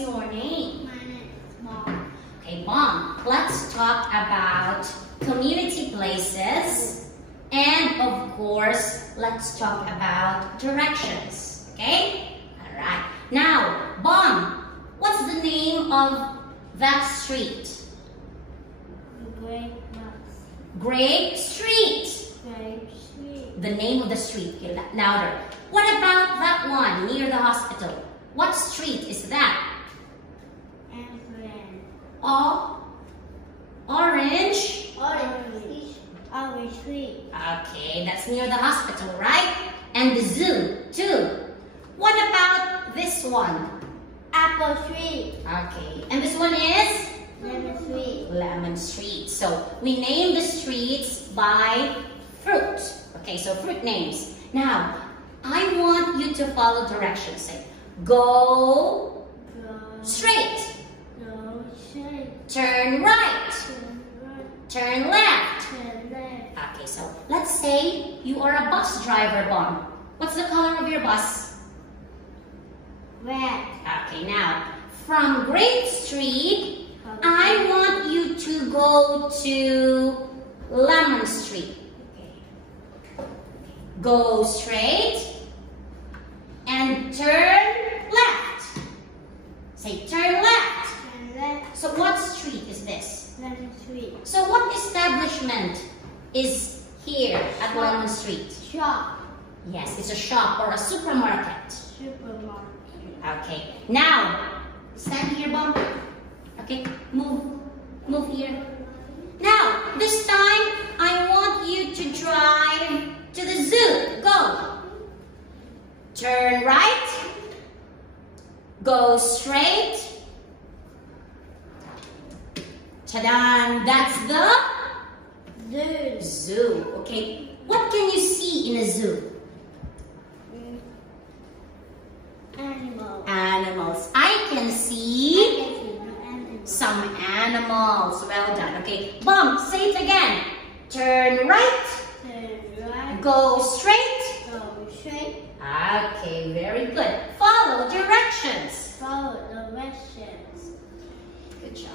your name? My name is Mom. Okay, Mom, let's talk about community places. And of course, let's talk about directions. Okay? Alright. Now, Mom, what's the name of that street? Great Bus. Grape Street. Great Street. The name of the street. Okay, louder. What about that one near the hospital? What street is that? Ambrose. Oh, Orange. Orange Street. Okay, that's near the hospital, right? And the zoo, too. What about this one? Apple Street. Okay, and this one is? Lemon Street. Lemon Street. So, we name the streets by fruit. Okay, so fruit names. Now, I want you to follow directions. Say, go Go. straight, Go straight. turn right, Turn right. turn left. Turn left. Okay, so let's say you are a bus driver, Bon. What's the color of your bus? Red. Okay, now, from Grape Street, I want you to go to Lemon Street. Go straight and turn left. Say, turn left. Turn left. So what street is this? Lemon Street. So what establishment is here at Lemon Street? Shop. Yes, it's a shop or a supermarket. Supermarket. Okay, now, stand here, Bob. Okay, move here. Now, this time, I want you to drive to the zoo. Go. Turn right. Go straight. Ta-da! That's the Zoo. zoo. Okay, what can you see in a zoo? Animal. Animals. I can see Animal. some animals. Well done. Okay, Bum, say it again. Turn right. Turn right. Go straight. Go straight. Okay, very good. Follow directions. Follow directions. Good job.